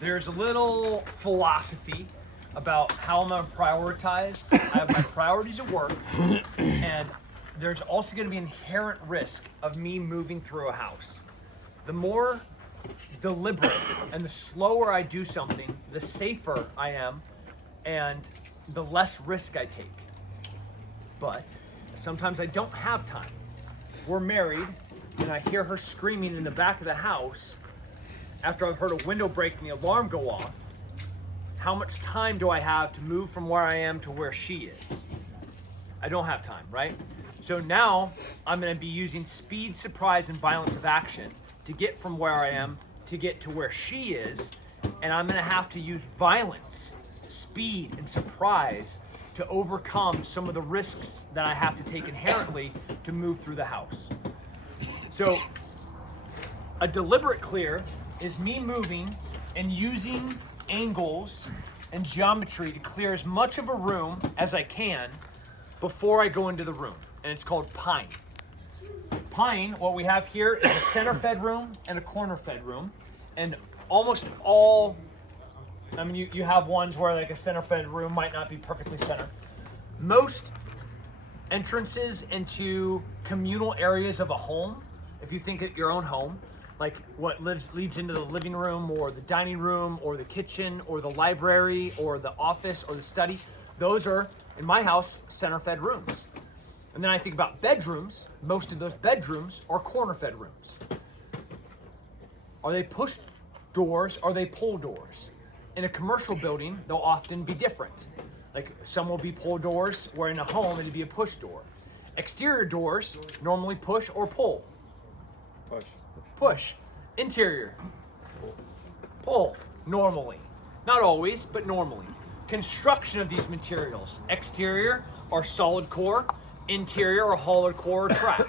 There's a little philosophy about how I'm gonna prioritize. I have my priorities at work, and there's also gonna be inherent risk of me moving through a house. The more deliberate and the slower I do something, the safer I am, and the less risk I take. But sometimes I don't have time. We're married, and I hear her screaming in the back of the house after I've heard a window break and the alarm go off. How much time do I have to move from where I am to where she is? I don't have time, right? So now I'm gonna be using speed, surprise, and violence of action to get from where I am to get to where she is, and I'm gonna have to use violence, speed, and surprise to overcome some of the risks that I have to take inherently to move through the house. So a deliberate clear is me moving and using angles and geometry to clear as much of a room as I can before I go into the room, and it's called pine. Pine, what we have here is a center fed room and a corner fed room, and almost all, I mean, you have ones where like a center fed room might not be perfectly center. Most entrances into communal areas of a home, if you think at your own home, like what leads into the living room or the dining room or the kitchen or the library or the office or the study, those are, in my house, center fed rooms. And then I think about bedrooms. Most of those bedrooms are corner fed rooms. Are they push doors? Are they pull doors? In a commercial building, they'll often be different. Like some will be pull doors, where in a home it'd be a push door. Exterior doors normally push or pull. Push. Push. Interior. Pull. Normally. Not always, but normally. Construction of these materials. Exterior are solid core. Interior are hollow core or trash,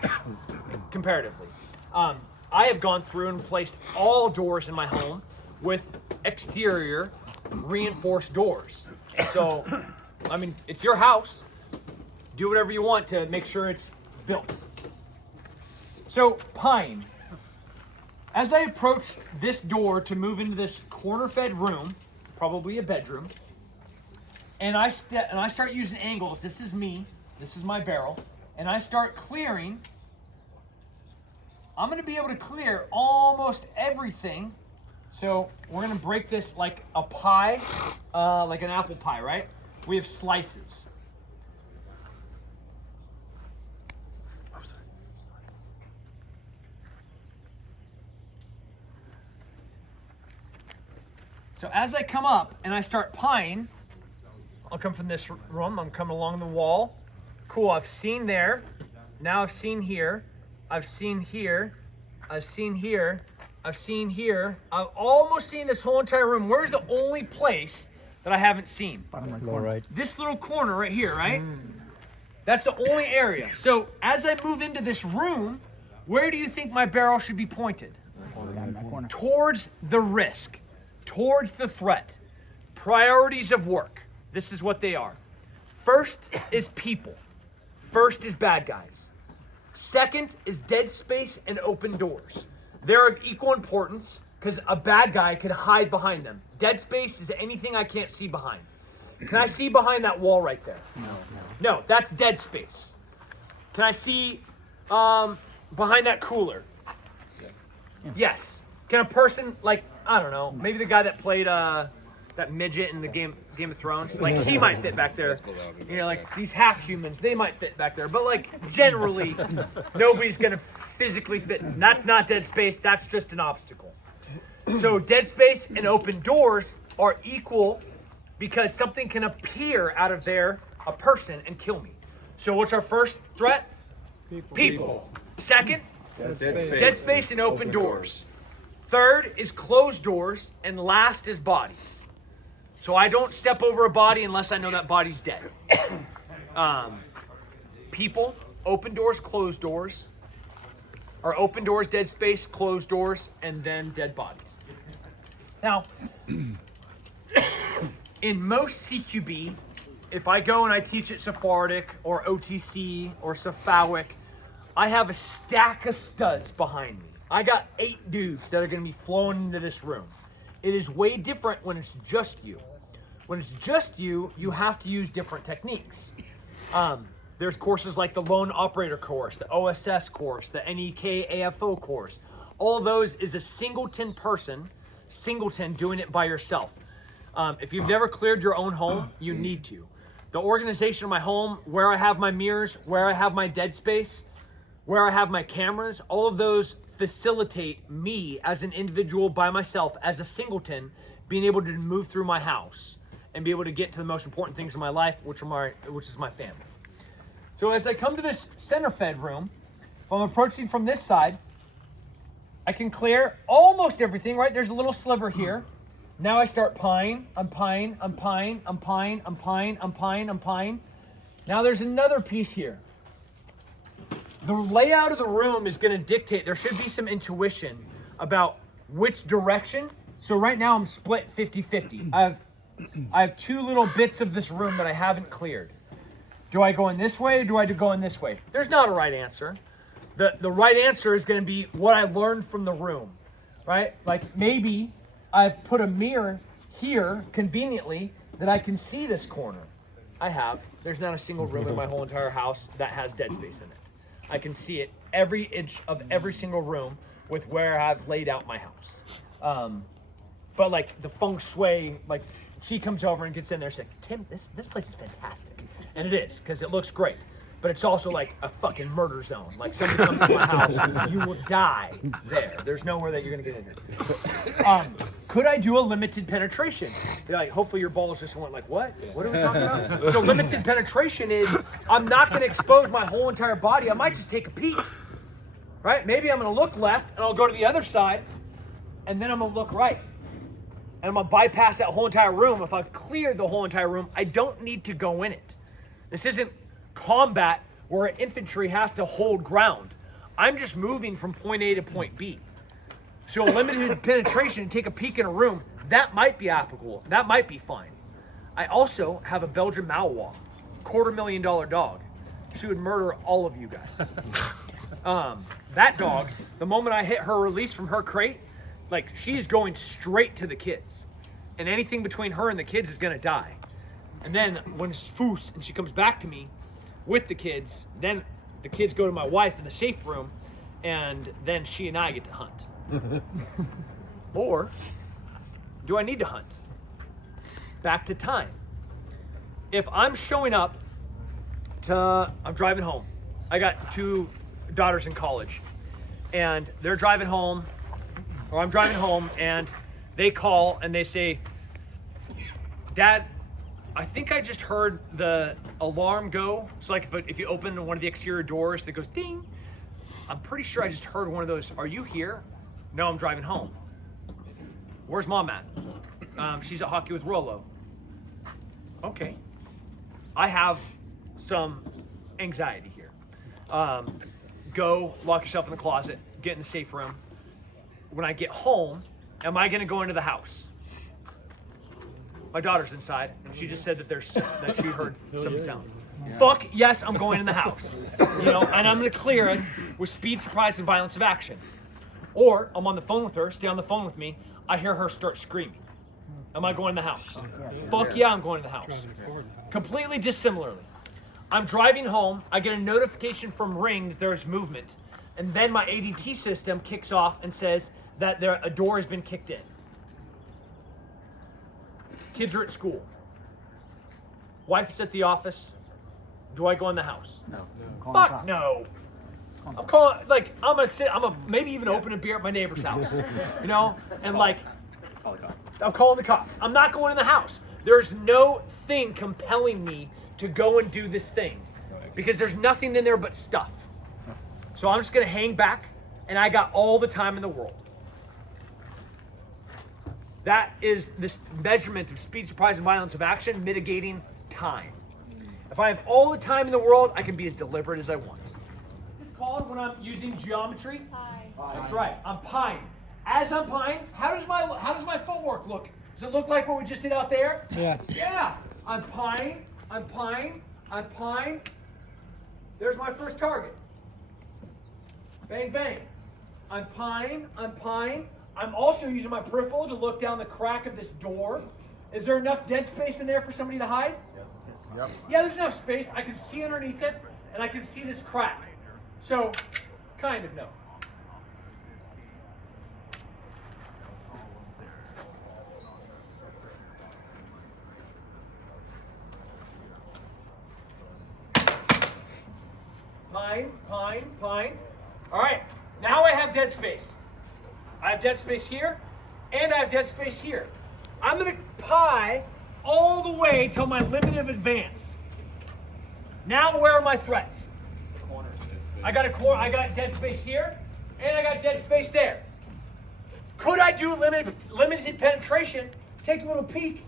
comparatively. I have gone through and placed all doors in my home with exterior reinforced doors. So, I mean, it's your house. Do whatever you want to make sure it's built. So, pine. As I approach this door to move into this corner-fed room, probably a bedroom, and I start using angles. This is me. This is my barrel. And I start clearing. I'm going to be able to clear almost everything. So we're going to break this like a pie, like an apple pie, right? We have slices. So as I come up and I start pieing, I'll come from this room, I'm coming along the wall. Cool, I've seen there. Now I've seen here. I've seen here. I've seen here. I've seen here. I've almost seen this whole entire room. Where's the only place that I haven't seen? Lower right. This little corner right here, right? That's the only area. So as I move into this room, where do you think my barrel should be pointed? Towards the risk, towards the threat. Priorities of work. This is what they are. First is people. First is bad guys. Second is dead space and open doors. They're of equal importance because a bad guy could hide behind them. Dead space is anything I can't see behind. Can I see behind that wall right there? No, that's dead space. Can I see behind that cooler? Yes. Can a person, like, I don't know, maybe the guy that played that midget in the Game of Thrones, like he might fit back there. You know, like these half humans, they might fit back there. But like generally, nobody's gonna physically fit. And that's not dead space, that's just an obstacle. So dead space and open doors are equal because something can appear out of there, a person, and kill me. So what's our first threat? People. Second, dead space and open doors. Third is closed doors, and last is bodies. So I don't step over a body unless I know that body's dead. People, open doors, closed doors. Or open doors, dead space, closed doors, and then dead bodies. Now, in most CQB, if I go and I teach at Sephardic or OTC or Cephalic, I have a stack of studs behind me. I got 8 dudes that are gonna be flowing into this room. It is way different when it's just you. When it's just you, you have to use different techniques. There's courses like the Lone Operator course, the OSS course, the NEK AFO course. All of those is a singleton doing it by yourself. If you've never cleared your own home, you need to. The organization of my home, where I have my mirrors, where I have my dead space, where I have my cameras, all of those facilitate me as an individual by myself, as a singleton, being able to move through my house and be able to get to the most important things in my life, which is my family. So as I come to this center fed room, if I'm approaching from this side, I can clear almost everything, right? There's a little sliver here. Now I start pine. I'm pine. Now there's another piece here. The layout of the room is going to dictate, there should be some intuition about which direction. So right now I'm split 50-50. I have 2 little bits of this room that I haven't cleared. Do I go in this way or do I go in this way? There's not a right answer. The right answer is going to be what I learned from the room, right? Like maybe I've put a mirror here conveniently that I can see this corner. I have. There's not a single room in my whole entire house that has dead space in it. I can see it every inch of every single room with where I've laid out my house. But like the feng shui, like she comes over and gets in there and says, Tim, this place is fantastic. And it is, because it looks great. But it's also like a fucking murder zone. Like somebody comes to my house, you will die there. There's nowhere that you're gonna get in there. Could I do a limited penetration? Like, hopefully your balls just went like, what? What are we talking about? So limited penetration is, I'm not gonna expose my whole entire body. I might just take a peek, right? Maybe I'm gonna look left and I'll go to the other side and then I'm gonna look right. And I'm gonna bypass that whole entire room. If I've cleared the whole entire room, I don't need to go in it. This isn't combat where infantry has to hold ground. I'm just moving from point A to point B. So a limited penetration, take a peek in a room, that might be applicable. That might be fine. I also have a Belgian Malinois, $250,000 dog. She would murder all of you guys. That dog, the moment I hit her release from her crate, like she is going straight to the kids. And anything between her and the kids is gonna die. And then when it's foos and she comes back to me with the kids, then the kids go to my wife in the safe room and then she and I get to hunt. Or do I need to hunt? Back to time. If I'm showing up I'm driving home. I got 2 daughters in college and they're driving home, or I'm driving home and they call and they say, Dad, I think I just heard the alarm go. So like if you open one of the exterior doors that goes ding, I'm pretty sure I just heard one of those. Are you here? No, I'm driving home. Where's Mom at? She's at hockey with Rollo. Okay. I have some anxiety here. Go lock yourself in the closet, get in the safe room. When I get home, am I gonna go into the house? My daughter's inside, and she just said that she heard some sound. Yeah. Fuck yes, I'm going in the house. And I'm gonna clear it with speed, surprise, and violence of action. Or I'm on the phone with her, stay on the phone with me, I hear her start screaming. Am I going in the house? Fuck yeah, I'm going in the house. Completely dissimilarly. I'm driving home, I get a notification from Ring that there's movement, and then my ADT system kicks off and says that a door has been kicked in. Kids are at school. Wife is at the office. Do I go in the house? No. Fuck no. I'm calling, like, I'm gonna maybe even open a beer at my neighbor's house, and like, I'm calling the cops. I'm not going in the house. There's no thing compelling me to go and do this thing because there's nothing in there but stuff. So I'm just gonna hang back and I got all the time in the world. That is this measurement of speed, surprise, and violence of action, mitigating time. If I have all the time in the world, I can be as deliberate as I want. This is called when I'm using geometry. Pie. That's right. I'm pine. As I'm pine, how does my footwork look? Does it look like what we just did out there? Yeah. Yeah. I'm pine. I'm pine. I'm pine. There's my first target. Bang, bang. I'm pine. I'm also using my peripheral to look down the crack of this door. Is there enough dead space in there for somebody to hide? Yes. Yep. Yeah, there's enough space. I can see underneath it, and I can see this crack. So, kind of no. Pine. All right, now I have dead space. I have dead space here, and I have dead space here. I'm gonna pie all the way till my limit of advance. Now where are my threats? I got dead space here, and I got dead space there. Could I do limited penetration? Take a little peek.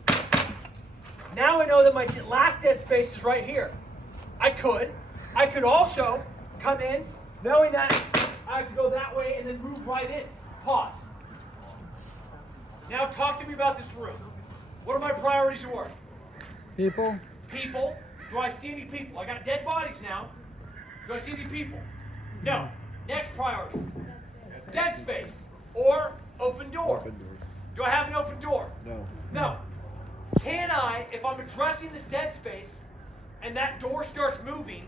Now I know that my last dead space is right here. I could also come in knowing that I have to go that way and then move right in. Pause. Now talk to me about this room. What are my priorities at work? People. People. Do I see any people? I got dead bodies now. Do I see any people? No. Next priority. Dead space or open door. Open door. Do I have an open door? No. No. Can I, if I'm addressing this dead space and that door starts moving,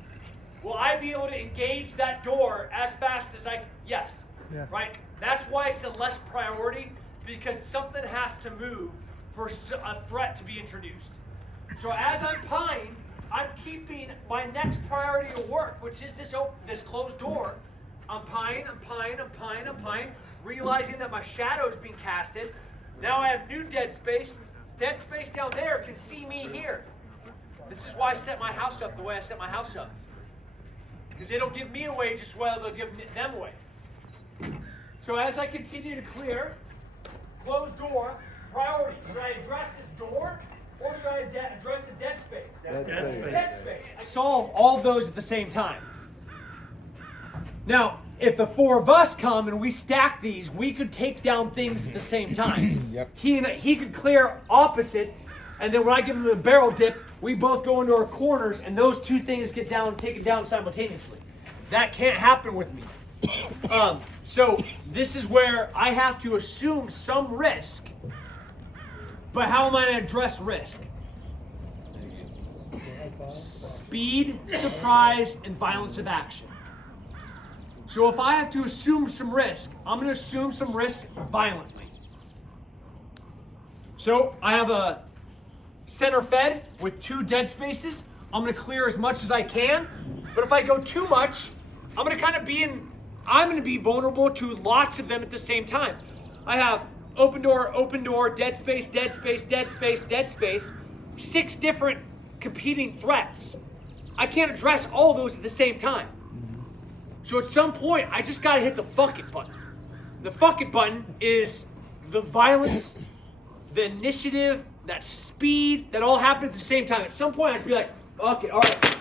will I be able to engage that door as fast as I can? Yes. Right? That's why it's a less priority, because something has to move for a threat to be introduced. So as I'm pieing, I'm keeping my next priority of work, which is this closed door. I'm pieing, realizing that my shadow is being casted. Now I have new dead space. Dead space down there can see me here. This is why I set my house up the way I set my house up. Because they don't give me away just well, they'll give them away. So as I continue to clear, closed door, priority. Should I address this door or should I address the dead space? Dead space. I solve all those at the same time. Now, if the four of us come and we stack these, we could take down things at the same time. Yep. He could clear opposite, and then when I give him the barrel dip, we both go into our corners, and those two things get taken down simultaneously. That can't happen with me. So this is where I have to assume some risk. But how am I going to address risk? Speed, surprise, and violence of action. So if I have to assume some risk, I'm going to assume some risk violently. So I have a center fed with 2 dead spaces. I'm going to clear as much as I can. But if I go too much, I'm going to be vulnerable to lots of them at the same time. I have open door, dead space, dead space, dead space, dead space. 6 different competing threats. I can't address all those at the same time. So at some point, I just gotta hit the fuck it button. The fuck it button is the violence, the initiative, that speed, that all happen at the same time. At some point, I just be like, fuck it, all right.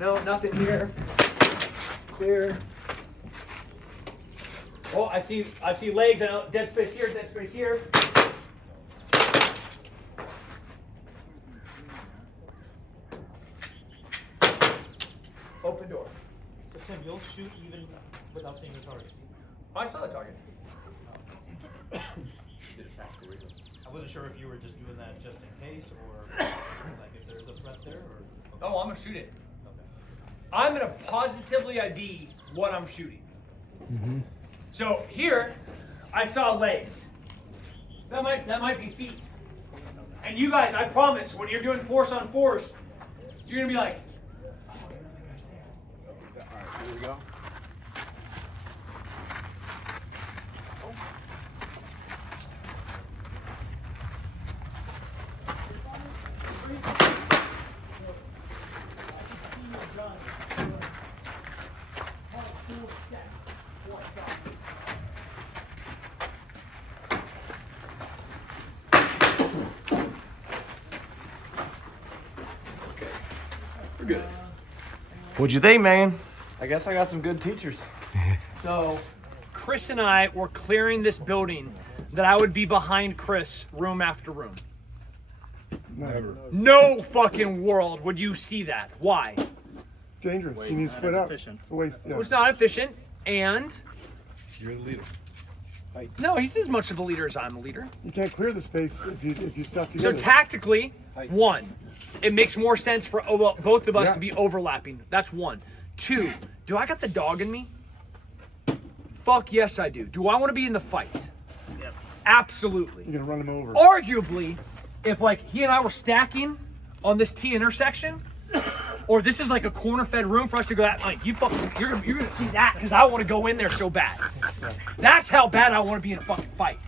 No, nothing here. Clear. Oh, I see legs. I know dead space here, dead space here. Open door. So Tim, you'll shoot even without seeing the target. Oh, I saw the target. I wasn't sure if you were just doing that just in case, or like if there's a threat there, or. Okay. Oh, I'm gonna shoot it. Okay. I'm gonna positively ID what I'm shooting. Mm-hmm. So here, I saw legs. That might be feet. And you guys, I promise, when you're doing force on force, you're gonna be like, Alright, here we go. We're good. What'd you think, man? I guess I got some good teachers. so Chris and I were clearing this building that I would be behind Chris room after room. Never. No fucking world would you see that. Why? Dangerous. You need to split up. efficient. Waste. Yeah. Well, it's not efficient, and You're the leader. No, he's as much of a leader as I'm a leader. You can't clear the space if you stuck So together. tactically, one, it makes more sense for both of us Yeah. to be overlapping. That's one. Two, do I got the dog in me? Fuck yes, I do. Do I want to be in the fight? Yep. Absolutely. You're gonna run him over. Arguably, if like he and I were stacking on this T intersection, or this is like a corner-fed room for us to go at, like you're gonna see that because I want to go in there so bad. That's how bad I want to be in a fucking fight.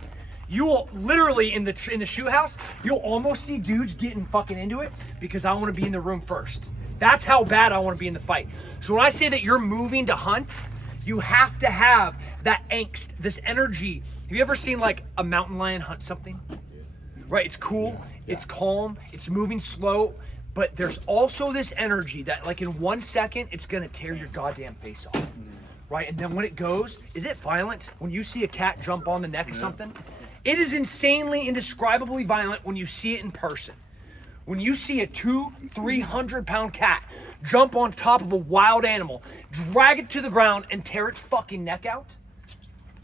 You will literally in the shoe house, you'll almost see dudes getting fucking into it because I want to be in the room first. That's how bad I want to be in the fight. So when I say that you're moving to hunt, you have to have that angst, this energy. Have you ever seen like a mountain lion hunt something? Right, it's cool, it's calm, it's moving slow, but there's also this energy that like in 1 second, it's gonna tear your goddamn face off. Right, and then when it goes, is it violent? When you see a cat jump on the neck of something? It is insanely, indescribably violent when you see it in person. When you see a 200-300 pound cat jump on top of a wild animal, drag it to the ground and tear its fucking neck out,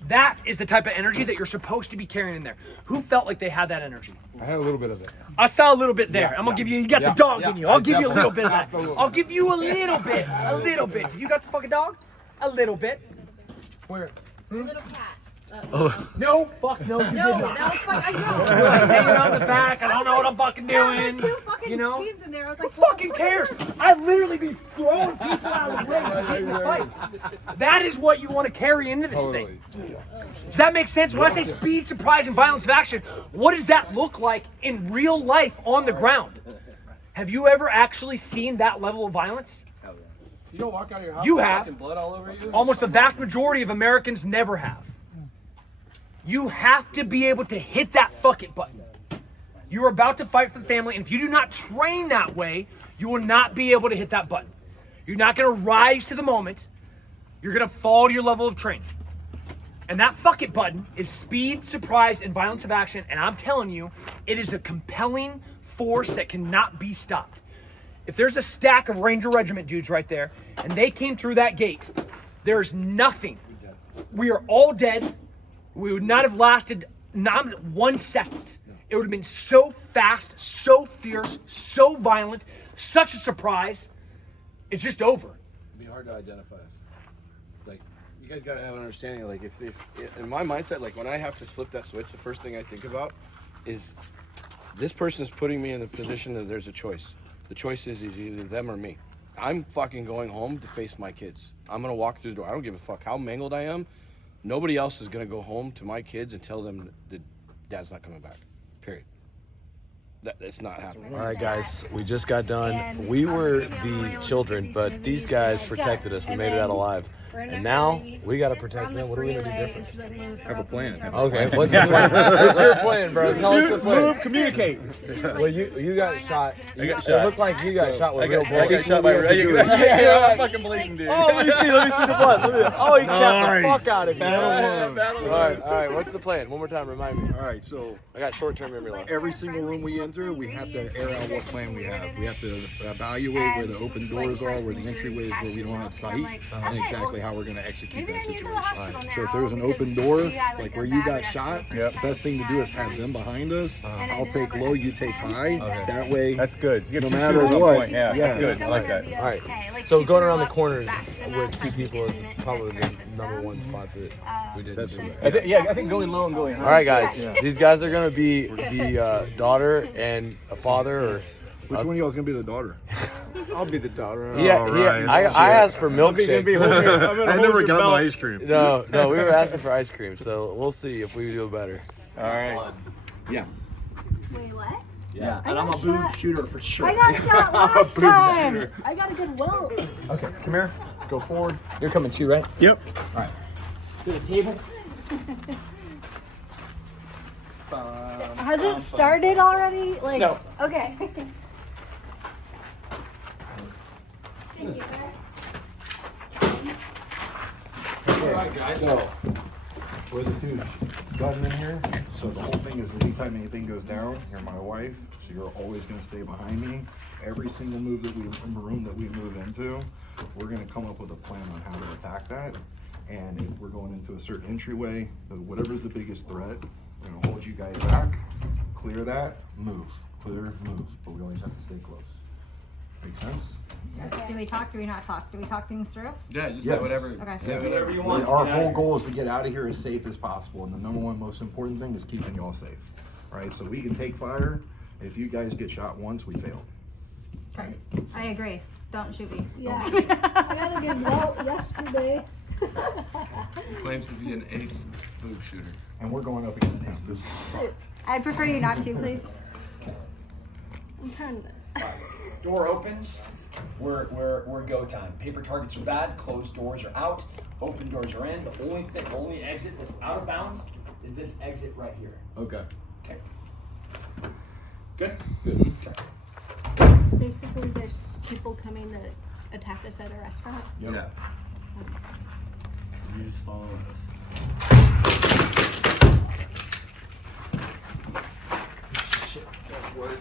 that is the type of energy that you're supposed to be carrying in there. Who felt like they had that energy? I had a little bit of it. I saw a little bit there. I'm gonna give you got the dog in you. I'll give you a little bit of that. Absolutely. I'll give you a little bit. You got the fucking dog? A little bit. Where? Little cat. No, fuck no, you did No, not. that was fun. I know. You're like hanging around the back. I don't know what I'm fucking There were doing. two fucking You know? teams in there. I was Who like, fucking cares? I'd literally be throwing people out of the way to get in the fight. That is what you want to carry into this thing. Does that make sense? When I say speed, surprise, and violence of action, what does that look like in real life on the ground? Have you ever actually seen that level of violence? You don't walk out of your house You with have. fucking blood all over you? Almost the vast majority of Americans never have. You have to be able to hit that fuck it button. You are about to fight for the family, and if you do not train that way, you will not be able to hit that button. You're not gonna rise to the moment. You're gonna fall to your level of training. And that fuck it button is speed, surprise, and violence of action, and I'm telling you, it is a compelling force that cannot be stopped. If there's a stack of Ranger Regiment dudes right there, and they came through that gate, there's nothing. We are all dead. We would not have lasted not 1 second. It would have been so fast, so fierce, so violent, such a surprise. It's just over. It'd be hard to identify us. Like, you guys gotta have an understanding. Like, if in my mindset, like when I have to flip that switch, the first thing I think about is this person is putting me in the position that there's a choice. The choice is either them or me. I'm fucking going home to face my kids. I'm gonna walk through the door. I don't give a fuck how mangled I am. Nobody else is gonna go home to my kids and tell them that Dad's not coming back. Period. It's not happening. All right, guys, we just got done. We were the children, but these guys protected us. We made it out alive. And now we got to protect them. What are we going to do different? Have a plan. Okay, what's the plan? What's your plan, bro? Tell us the plan. Move, communicate. Well, you got shot. I got It shot. looked like you got shot with a real bullet. I got shot by a Yeah, I'm fucking bleeding, dude. Oh, let me see the blood. Oh, he kept Nice. the fuck out of me. Battle one. All right, what's the plan? One more time, remind me. All right, so I got short-term memory loss. every single room we enter, we have to air out what plan we have. We have to evaluate where the open doors are, where the entryways, where we don't have sight, and exactly how we're going to execute that situation. So if there's an open door, like where you got shot, the best thing to do is have them behind us. I'll take low, you take high. That way, That's good. You no get two matter shooters on what, point. Yeah, that's good. I like that. All right. So going around the corner with two people is probably the number one spot that we did. That's do. I think going low and going high. All right, guys. These guys are gonna be the daughter and a father, or which one of y'all is going to be the daughter? I'll be the daughter. yeah. All right, I asked for milkshake. I never got my ice cream. No, we were asking for ice cream, so we'll see if we do better. All right. Wait, what? Yeah, and I'm a boob shooter for sure. I got shot last time. I got a good will. Okay, come here. Go forward. You're coming too, right? Yep. All right. To the table. Has it started already? Like, No. Okay. Thank you, sir. Alright guys, so we're the two gunmen here. So the whole thing is anytime anything goes down, you're my wife, so you're always gonna stay behind me. Every single room that we move into, we're gonna come up with a plan on how to attack that. And if we're going into a certain entryway, whatever's the biggest threat, we're gonna hold you guys back, clear that, move, clear, move. But we always have to stay close. Make sense? Do we talk? Do we not talk? Do we talk things through? Yeah, just Yes. whatever. Okay. Say whatever you want. Our whole goal is to get out of here as safe as possible, and the number one most important thing is keeping y'all safe. Right? So we can take fire. If you guys get shot once, we failed. Okay. I agree. Don't shoot me. Yeah, I got a good welt yesterday. Claims to be an ace boob shooter. And we're going up against him. This is I'd prefer you not to, please. I'm trying to. Door opens, we're go time. Paper targets are bad, closed doors are out, open doors are in. The only exit that's out of bounds is this exit right here. okay. Okay. Good? Good. Basically, there's people coming to attack us at a restaurant. Yep. Yeah. You just follow us. Shit, that's wood.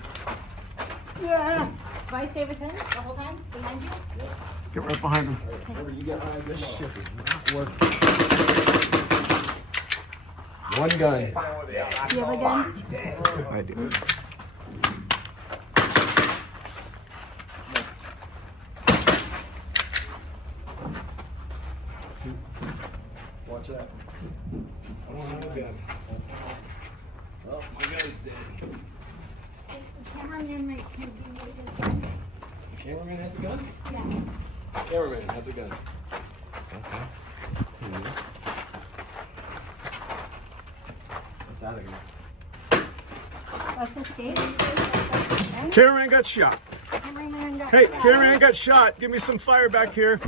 Yeah. Do I stay with him the whole time? Behind you? Get right behind him. Whenever you get behind this shit is not working. One gun. Do you have a gun? I do. Watch out. I don't have a gun. Well, my gun's dead. The cameraman can be with his gun. The cameraman has a gun? Yeah. Cameraman has a gun. What's out of here? Let's escape. Cameraman got shot. Cameraman got Hey, shot. cameraman got shot. Give me some fire back here.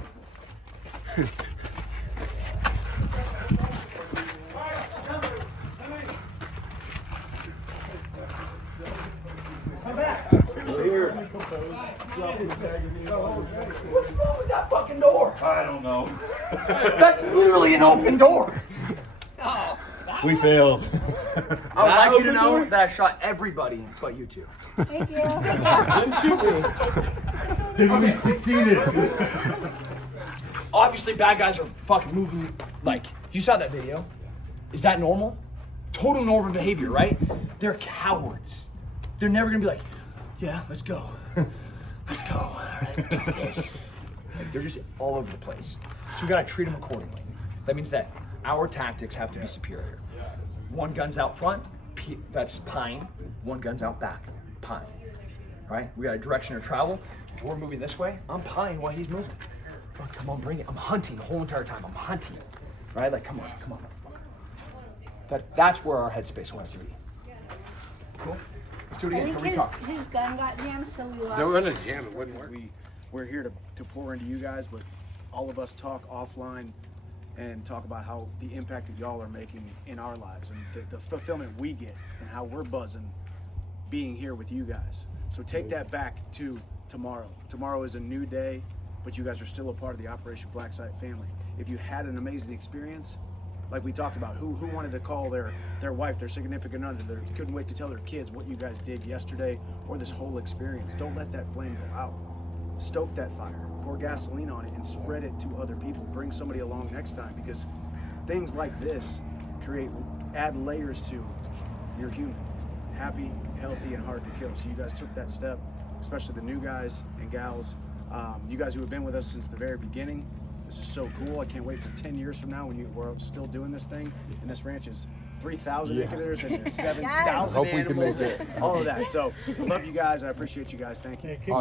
What's wrong with that fucking door? I don't know. That's literally an open door. We failed. I would like you to know that I shot everybody but you two. Thank you. We succeeded. Obviously, bad guys are fucking moving. Like, you saw that video. Is that normal? Total normal behavior, right? They're cowards. They're never gonna be like, yeah, let's go. Let's go. All right, let's do this. Like, they're just all over the place. So we gotta treat them accordingly. That means that our tactics have to be superior. One gun's out front, that's pine. One gun's out back, pine. Right? We got a direction of travel. If we're moving this way, I'm pine while he's moving. Fuck, come on, bring it. I'm hunting the whole entire time. I'm hunting. Right? Like, come on, motherfucker. That's where our headspace wants to be. Cool? Let's do it I again. think Here we go. his gun got jammed, so we lost. They were gonna jam, it wouldn't work. We're here to pour into you guys, but all of us talk offline and talk about how the impact that y'all are making in our lives and the fulfillment we get and how we're buzzing being here with you guys. So take that back to tomorrow. Tomorrow is a new day, but you guys are still a part of the Operation Black Site family. If you had an amazing experience, like we talked about, who wanted to call their wife, their significant other, they couldn't wait to tell their kids what you guys did yesterday or this whole experience. Don't let that flame go out. Stoke that fire, pour gasoline on it, and spread it to other people. Bring somebody along next time, because things like this add layers to your human. Happy, healthy, and hard to kill. So you guys took that step, especially the new guys and gals. You guys who have been with us since the very beginning. This is so cool. I can't wait for 10 years from now when we're still doing this thing. And this ranch is 3,000 acres and there's 7,000 Hope we can animals make and all of that. So I love you guys. I appreciate you guys. Thank you. Keep